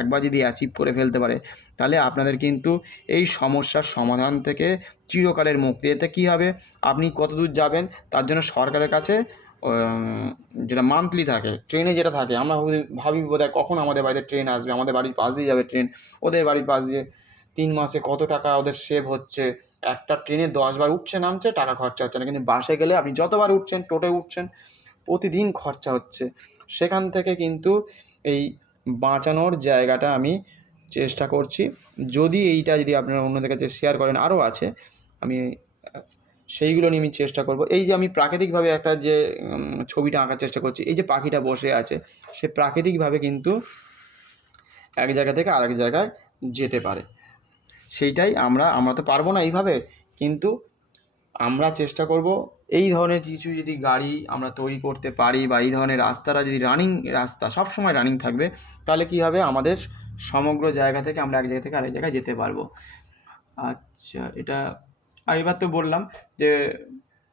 একবার যদি অ্যাচিভ করে ফেলতে পারে, তাহলে আপনাদের কিন্তু এই সমস্যার সমাধান থেকে চিরকালের মুক্তি। এতে কী হবে, আপনি কত দূর যাবেন তার জন্য সরকারের কাছে যেটা মান্থলি থাকে, ট্রেনে যেটা থাকে, আমরা ভাবি বোধহয় কখন আমাদের বাড়িতে ট্রেন আসবে, আমাদের বাড়ির পাশ দিয়ে যাবে ট্রেন, ওদের বাড়ির পাশ দিয়ে 3 মাসে কত টাকা ওদের সেভ হচ্ছে। একটা ট্রেনে 10 বার উঠছে নামছে, টাকা খরচা হচ্ছে না। কিন্তু বাসে গেলে আপনি যতবার উঠছেন, টোটোয় উঠছেন, প্রতিদিন খরচা হচ্ছে। সেখান থেকে কিন্তু এই বাঁচানোর জায়গাটা আমি চেষ্টা করছি। যদি এইটা যদি আপনারা অন্যদের কাছে শেয়ার করেন, আরও আছে, আমি সেইগুলো নিয়ে আমি চেষ্টা করব। এই যে আমি প্রাকৃতিকভাবে একটা যে ছবিটা আঁকার চেষ্টা করছি, এই যে পাখিটা বসে আছে, সে প্রাকৃতিকভাবে কিন্তু এক জায়গা থেকে আরেক জায়গায় যেতে পারে। সেইটাই আমরা তো পারবো না এইভাবে, কিন্তু আমরা চেষ্টা করব এই ধরনের কিছু যদি গাড়ি আমরা তৈরি করতে পারি, বা এই ধরনের রাস্তাটা যদি রানিং রাস্তা সবসময় রানিং থাকবে, তাহলে কী হবে, আমাদের সমগ্র জায়গা থেকে আমরা এক জায়গা থেকে আরেক জায়গায় যেতে পারবো। আচ্ছা, এটা আর এবার তো বললাম যে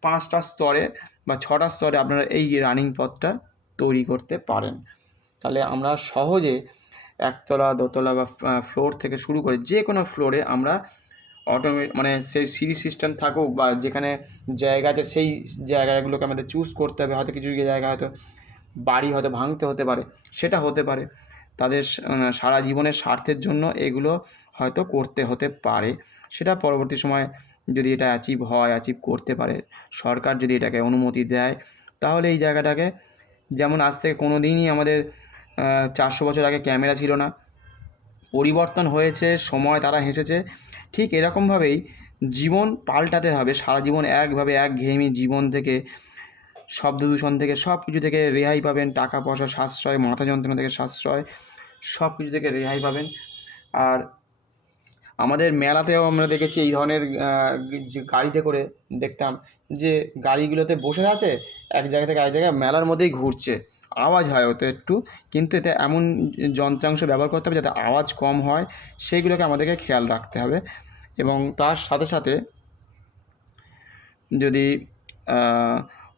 5টা স্তরে বা 6টা স্তরে আপনারা এই রানিং পথটা তৈরি করতে পারেন। তাহলে আমরা সহজে একতলা দোতলা বা ফ্লোর থেকে শুরু করে যে কোনো ফ্লোরে আমরা মানে সেই সিঁড়ি সিস্টেম থাকুক বা যেখানে জায়গা আছে সেই জায়গাগুলোকে আমাদের চুজ করতে হবে। হয়তো কিছু জায়গা হয়তো বাড়ি হয়তো ভাঙতে হতে পারে, সেটা হতে পারে তাদের সারা জীবনের স্বার্থের জন্য এগুলো হয়তো করতে হতে পারে। সেটা পরবর্তী সময় যদি এটা অ্যাচিভ করতে পারে, সরকার যদি এটাকে অনুমতি দেয়, তাহলে এই জায়গাটাকে, যেমন আজ থেকে কোনো দিনই আমাদের 400 বছর আগে ক্যামেরা ছিল না, পরিবর্তন হয়েছে, সময় তারা হেসেছে, ঠিক এরকমভাবেই জীবন পাল্টাতে হবে। সারা জীবন একঘেয়েমি জীবন থেকে, শব্দ দূষণ থেকে, সব কিছু থেকে রেহাই পাবেন, টাকা পয়সা সাশ্রয়, মাথা যন্ত্রণা থেকে সাশ্রয়, সব কিছু থেকে রেহাই পাবেন। আর আমাদের মেলাতেও আমরা দেখেছি এই ধরনের যে গাড়িতে করে দেখতাম যে গাড়িগুলোতে বসে আছে এক জায়গা থেকে আরেক জায়গায়, মেলার মধ্যেই ঘুরছে, আওয়াজ হয় ওতে একটু, কিন্তু এতে এমন যন্ত্রাংশ ব্যবহার করতে হবে যাতে আওয়াজ কম হয়, সেইগুলোকে আমাদেরকে খেয়াল রাখতে হবে। এবং তার সাথে সাথে যদি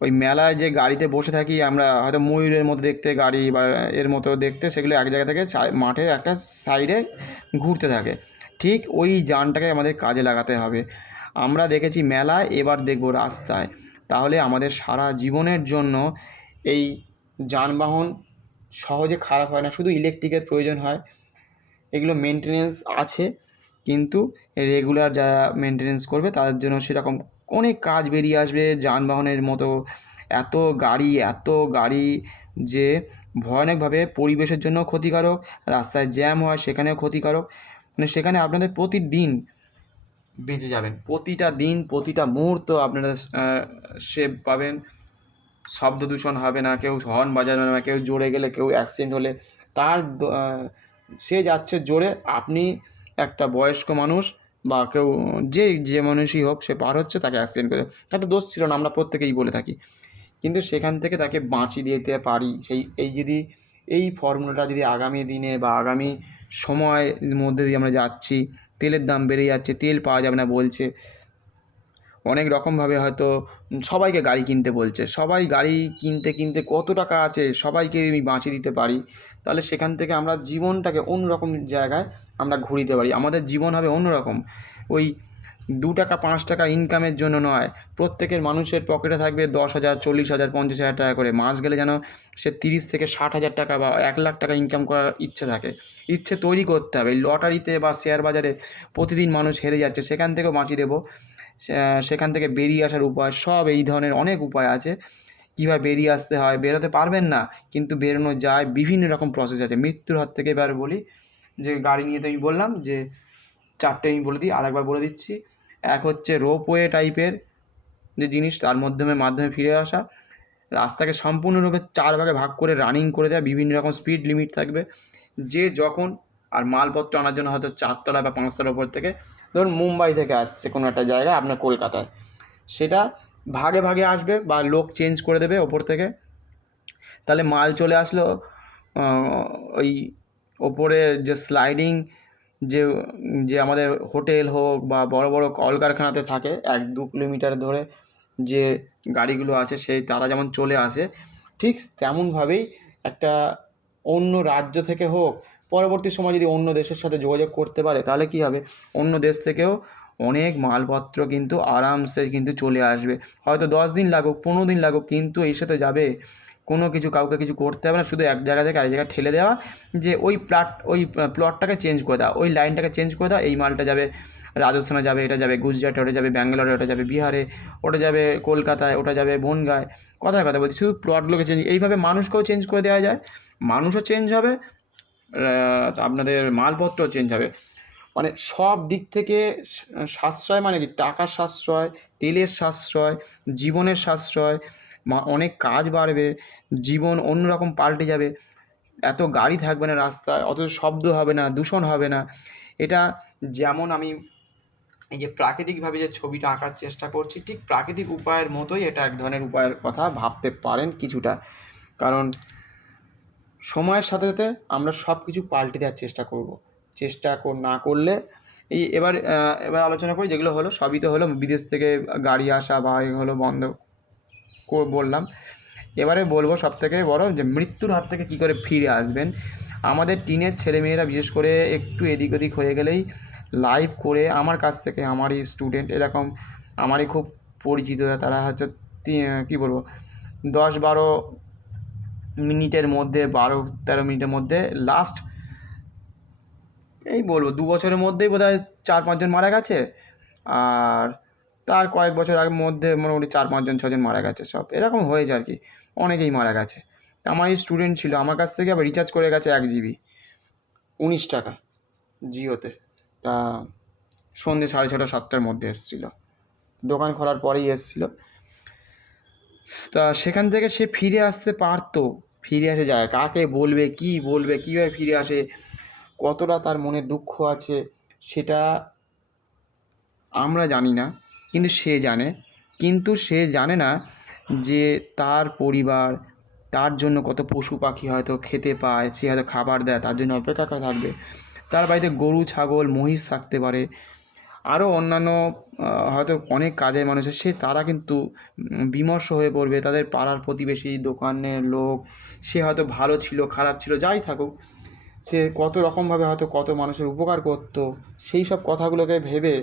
ওই মেলায় যে গাড়িতে বসে থাকি আমরা, হয়তো ময়ূরের মতো দেখতে গাড়ি বা এর মতো দেখতে, সেগুলো এক জায়গা থেকে মাঠের একটা সাইডে ঘুরতে থাকে, ঠিক ওই যানটাকে আমাদের কাজে লাগাতে হবে। আমরা দেখেছি মেলায়, এবার দেখব রাস্তায়। তাহলে আমাদের সারা জীবনের জন্য এই যানবাহন সহজে খারাপ হয় না, শুধু ইলেকট্রিকের প্রয়োজন হয়। এগুলো মেনটেনেন্স আছে, কিন্তু রেগুলার যারা মেনটেনেন্স করবে তাদের জন্য সেরকম অনেক কাজ বেরিয়ে আসবে। যানবাহনের মতো এত গাড়ি যে ভয়ানকভাবে পরিবেশের জন্য ক্ষতিকারক, রাস্তায় জ্যাম হয় সেখানেও ক্ষতিকারক। মানে সেখানে আপনাদের প্রতিদিন বেঁচে যাবেন, প্রতিটা দিন প্রতিটা মুহূর্ত আপনারা সেভ পাবেন। শব্দ দূষণ হবে না, কেউ হর্ন বাজাবে না, কেউ জোরে গেলে, কেউ অ্যাক্সিডেন্ট হলে তার সে যাচ্ছে জোরে, আপনি একটা বয়স্ক মানুষ বা কেউ যে মানুষই হোক, সে পার হচ্ছে, তাকে অ্যাক্সিডেন্ট করে, তার তো দোষ ছিল না, আমরা প্রত্যেকেই বলে থাকি। কিন্তু সেখান থেকে তাকে বাঁচিয়ে দিতে পারি যদি এই ফর্মুলাটা যদি আগামী দিনে বা আগামী সময়ের মধ্যে দিয়ে আমরা যাচ্ছি, তেলের দাম বেড়ে যাচ্ছে, তেল পাওয়া যাবে না বলছে, অনেক রকমভাবে হয়তো সবাইকে গাড়ি কিনতে বলছে, সবাই গাড়ি কিনতে কত টাকা আছে সবাইকে আমি বাঁচিয়ে দিতে পারি, তাহলে সেখান থেকে আমরা জীবনটাকে অন্যরকম জায়গায় আমরা ঘুরিতে পারি। আমাদের জীবন হবে অন্যরকম, ওই 2 টাকা 5 টাকা ইনকামের জন্য নয়। প্রত্যেকের মানুষের পকেটে থাকবে 10,000, 40,000, 50,000 টাকা করে, মাস গেলে যেন সে 30 থেকে 60,000 টাকা বা 1 লাখ টাকা ইনকাম করার ইচ্ছে থাকে। ইচ্ছে তৈরি করতে হবে। লটারিতে বা শেয়ার বাজারে প্রতিদিন মানুষ হেরে যাচ্ছে, সেখান থেকেও বাঁচিয়ে দেবো। সেখান থেকে বেরিয়ে আসার উপায়, সব এই ধরনের অনেক উপায় আছে। কীভাবে বেরিয়ে আসতে হয়, বেরোতে পারবেন না কিন্তু বেরোনো যায়, বিভিন্ন রকম প্রসেস আছে। মৃত্যুর হাত থেকে এবার বলি, যে গাড়ি নিয়ে তো আমি বললাম যে 4টে আমি বলে দিই, আরেকবার বলে দিচ্ছি। এক হচ্ছে রোপওয়ে টাইপের যে জিনিস, তার মাধ্যমে ফিরে আসা। রাস্তাকে সম্পূর্ণরূপে 4 ভাগে ভাগ করে রানিং করে দেওয়া, বিভিন্ন রকম স্পিড লিমিট থাকবে, যে যখন আর মালপত্র আনার জন্য হয়তো 4 তলা বা 5 তলার উপর থেকে, ধরুন মুম্বাই থেকে আসছে কোনো একটা জায়গায় আপনার কলকাতায়, সেটা ভাগে ভাগে আসবে বা লোক চেঞ্জ করে দেবে ওপর থেকে, তাহলে মাল চলে আসলো ওই ওপরে যে স্লাইডিং যে যে আমাদের হোটেল হোক বা বড় বড় কলকারখানাতে থাকে 1-2 কিলোমিটার ধরে যে গাড়িগুলো আছে, সেই তারা যেমন চলে আসে, ঠিক তেমনভাবেই একটা অন্য রাজ্য থেকে হোক, পরবর্তী সময় যদি অন্য দেশের সাথে যোগাযোগ করতে পারে, তাহলে কী হবে, অন্য দেশ থেকেও অনেক মালপত্র কিন্তু আরামসে কিন্তু চলে আসবে। হয়তো 10 দিন লাগুক, 15 দিন লাগুক, কিন্তু এই সাথে যাবে, কোনো কিছু কাউকে কিছু করতে হবে না, শুধু এক জায়গা থেকে আরেক জায়গায় ঠেলে দেওয়া, যে ওই প্লটটাকে চেঞ্জ করে দাও, ওই লাইনটাকে চেঞ্জ করে দাও, এই মালটা যাবে রাজস্থানে, যাবে এটা যাবে গুজরাটে, ওটা যাবে ব্যাঙ্গালোরে, ওটা যাবে বিহারে, ওটা যাবে কলকাতায়, ওটা যাবে বনগাঁয়। কথার কথা বলছি, শুধু প্লটগুলোকে চেঞ্জ, এইভাবে মানুষকেও চেঞ্জ করে দেওয়া যায়, মানুষও চেঞ্জ হবে, আপনাদের মালপত্রও চেঞ্জ হবে। মানে সব দিক থেকে সাশ্রয়, মানে কি, টাকার সাশ্রয়, তেলের সাশ্রয়, জীবনের সাশ্রয়, অনেক কাজ বাড়বে, জীবন অন্যরকম পাল্টে যাবে। এত গাড়ি থাকবে না রাস্তায়, অত শব্দ হবে না, দূষণ হবে না। এটা যেমন আমি এই যে প্রাকৃতিকভাবে যে ছবিটা আঁকার চেষ্টা করছি, ঠিক প্রাকৃতিক উপায়ের মতোই এটা এক ধরনের উপায়ের কথা ভাবতে পারেন কিছুটা। কারণ সময়ের সাথে সাথে আমরা সব কিছু পাল্টে দেওয়ার চেষ্টা করব, না করলে এবার আলোচনা করি যেগুলো হলো, সবই তো হলো বিদেশ থেকে গাড়ি আসা বা এগুলো বন্ধ বললাম। এবারে বলবো সবথেকে বড় যে মৃত্যুর হাত থেকে কী করে ফিরে আসবেন। আমাদের টিনের ছেলেমেয়েরা বিশেষ করে একটু এদিক ওদিক হয়ে গেলেই লাইভ করে আমার কাছ থেকে, আমারই স্টুডেন্ট এরকম, আমারই খুব পরিচিত, তারা হচ্ছে কী বলবো 10-12 মিনিটের মধ্যে, 12-13 মিনিটের মধ্যে লাস্ট এই বলবো 2 বছরের মধ্যেই বোধহয় 4-5 জন মারা গেছে। আর তার কয়েক বছর আগের মধ্যে মোটামুটি 4-5 জন 6 জন মারা গেছে, সব এরকম হয়েছে আর কি, অনেকেই মারা গেছে। আমার এই স্টুডেন্ট ছিল, আমার কাছ থেকে আবার রিচার্জ করে গেছে 1 GB 19 টাকা জিওতে। তা সন্ধ্যে 6:30-7টার মধ্যে এসেছিলো, দোকান খোলার পরেই এসেছিলো। তা সেখান থেকে সে ফিরে আসতে পারতো, ফিরে আসে যায়, কাকে বলবে, কি বলবে, কীভাবে ফিরে আসে, কতটা তার মনে দুঃখ আছে সেটা আমরা জানি না, কিন্তু সে জানে। কিন্তু সে জানে না যে তার পরিবার তার জন্য কত পশু পাখি হয়তো খেতে পায়, সে হয়তো খাবার দেয়, তার জন্য অপেক্ষা করে থাকবে। তার বাড়িতে গরু ছাগল মহিষ থাকতে পারে, আরও অন্যান্য হয়তো অনেক কাজের মানুষ সে, তারা কিন্তু বিমর্ষ হয়ে পড়বে। তাদের পাড়ার প্রতিবেশী, দোকানের লোক, সে হয়তো ভালো ছিল খারাপ ছিল যাই থাকুক, সে কত রকমভাবে হয়তো কত মানুষের উপকার করতো, সেই সব কথাগুলোকে ভেবে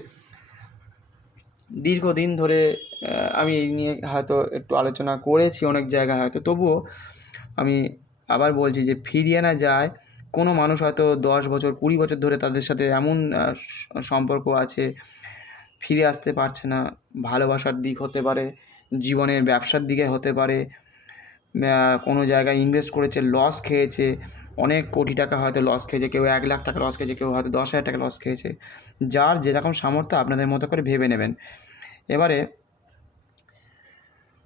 দীর্ঘদিন ধরে আমি এই নিয়ে হয়তো একটু আলোচনা করেছি অনেক জায়গায় হয়তো, তবুও আমি আবার বলছি যে ফিরিয়ে না যায় কোনো মানুষ হয়তো 10 বছর 20 বছর ধরে তাদের সাথে এমন সম্পর্ক আছে, ফিরে আসতে পারছে না। ভালোবাসার দিক হতে পারে, জীবনের ব্যবসার দিকে হতে পারে, কোনো জায়গায় ইনভেস্ট করেছে লস খেয়েছে, অনেক কোটি টাকা হয়তো লস খেয়েছে, কেউ 1 লাখ টাকা লস খেয়েছে, কেউ হয়তো 10,000 টাকা লস খেয়েছে। যার যেরকম সামর্থ্য আপনাদের মতো করে ভেবে নেবেন। এবারে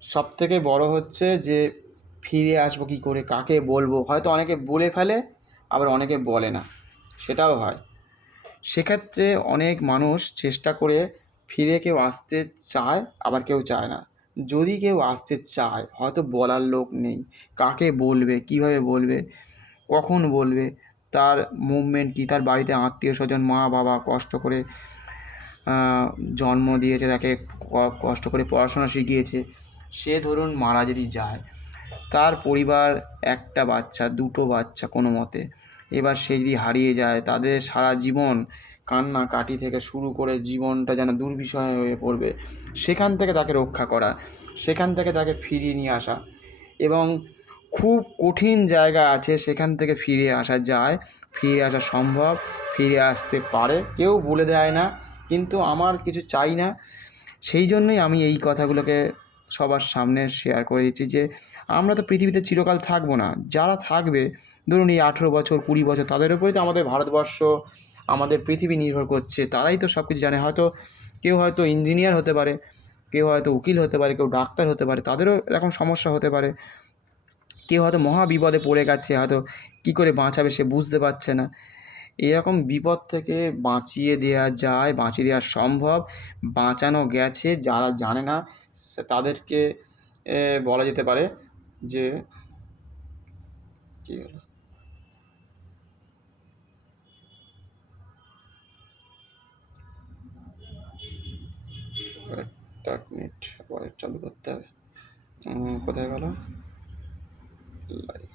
সবথেকে বড় হচ্ছে যে ফিরে আসবো কী করে, কাকে বলবো। হয়তো অনেকে বলে ফেলে, আবার অনেকে বলে না, সেটাও হয়। সেক্ষেত্রে অনেক মানুষ চেষ্টা করে ফিরে কেউ আসতে চায়, আবার কেউ চায় না। যদি কেউ আসতে চায় হয়তো বলার লোক নেই, কাকে বলবে, কীভাবে বলবে, কখন বলবে, তার মুভমেন্ট কী, তার বাড়িতে আত্মীয় স্বজন মা বাবা কষ্ট করে জন্ম দিয়েছে, তাকে কষ্ট করে পড়াশোনা শিখিয়েছে, সে ধরুন মারা যদি যায়, তার পরিবার একটা বাচ্চা দুটো বাচ্চা কোনো মতে, এবার সে যদি হারিয়ে যায় তাদের সারা জীবন কান্নাকাটি থেকে শুরু করে জীবনটা যেন দুর্বিষহ হয়ে পড়বে। সেখান থেকে তাকে রক্ষা করা, সেখান থেকে তাকে ফিরিয়ে নিয়ে আসা, এবং খুব কঠিন জায়গা আছে সেখান থেকে ফিরে আসা যায়, ফিরে আসা সম্ভব, ফিরে আসতে পারে, কেউ বলে দেয় না। কিন্তু আমার কিছু চাই না, সেই জন্যই আমি এই কথাগুলোকে সবার সামনে শেয়ার করে দিচ্ছি যে আমরা তো পৃথিবীতে চিরকাল থাকবো না। যারা থাকবে ধরুন এই 18 বছর 20 বছর, তাদের উপরেই তো আমাদের ভারতবর্ষ, আমাদের পৃথিবী নির্ভর করছে, তারাই তো সব কিছু জানে। হয়তো কেউ হয়তো ইঞ্জিনিয়ার হতে পারে, কেউ হয়তো উকিল হতে পারে, কেউ ডাক্তার হতে পারে, তাদেরও এরকম সমস্যা হতে পারে। কেউ হয়তো মহা বিপদে পড়ে গেছে, হয়তো কী করে বাঁচাবে সে বুঝতে পারছে না। এরকম বিপদ থেকে বাঁচিয়ে দেওয়া যায়, বাঁচিয়ে দেওয়া সম্ভব, বাঁচানো গেছে। যারা জানে না তাদেরকে বলা যেতে পারে যে কী হলো, একটা মিনিট পরে চালু করতে হবে। কোথায় গেল লাইভ?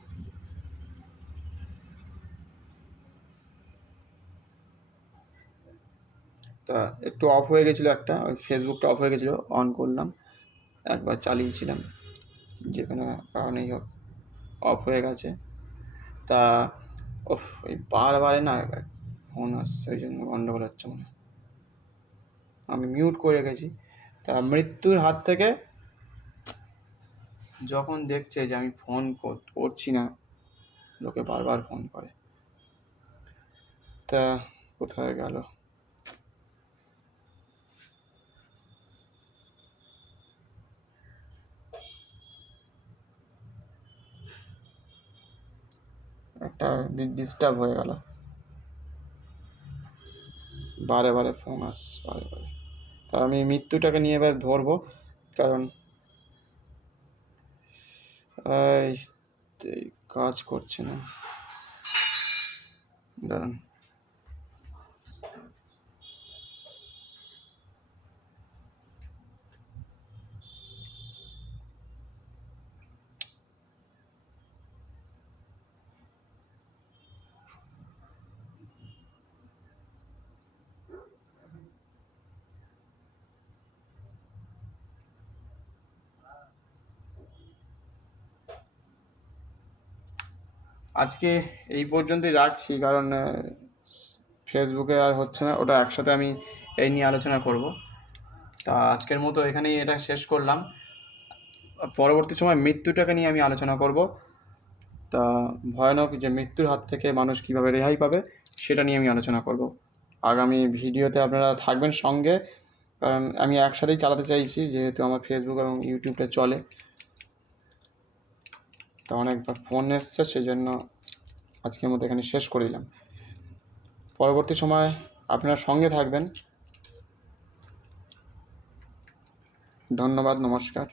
তা একটু অফ হয়ে গেছিলো, একটা ওই ফেসবুকটা অফ হয়ে গেছিলো, অন করলাম, একবার চালিয়েছিলাম, যে কোনো কারণেই হোক অফ হয়ে গেছে। তা ওই বারবারে না ফোন আসছে, ওই জন্য গন্ডগোল হচ্ছে মনে হয়। আমি মিউট করে রেখেছি। তা মৃত্যুর হাত থেকে যখন দেখছে যে আমি ফোন করছি না, লোকে বারবার ফোন করে। তা কোথায় গেল? একটা ডিস্টার্ব হয়ে গেল, বারে বারে ফোন আসছে বারে বারে। তা আমি মৃত্যুটাকে নিয়ে এবার ধরবো, কারণ এই কাজ করছে না। দাঁড়ান, আজকে এই পর্যন্তই রাখছি, কারণ ফেসবুকে আর হচ্ছে না, ওটা একসাথে আমি এই নিয়ে আলোচনা করব। তা আজকের মতো এখানেই এটা শেষ করলাম। পরবর্তী সময় মৃত্যুটাকে নিয়ে আমি আলোচনা করব। তা ভয়ানক যে মৃত্যুর হাত থেকে মানুষ কীভাবে রেহাই পাবে সেটা নিয়ে আমি আলোচনা করব আগামী ভিডিওতে। আপনারা থাকবেন সঙ্গে, কারণ আমি একসাথেই চালাতে চাইছি, যেহেতু আমার ফেসবুক এবং ইউটিউবটা চলে। তা অনেকবার ফোন এসছে, সেই জন্য আজকের মতো এখানে শেষ করে দিলাম। পরবর্তী সময় আপনারা সঙ্গে থাকবেন। ধন্যবাদ, নমস্কার।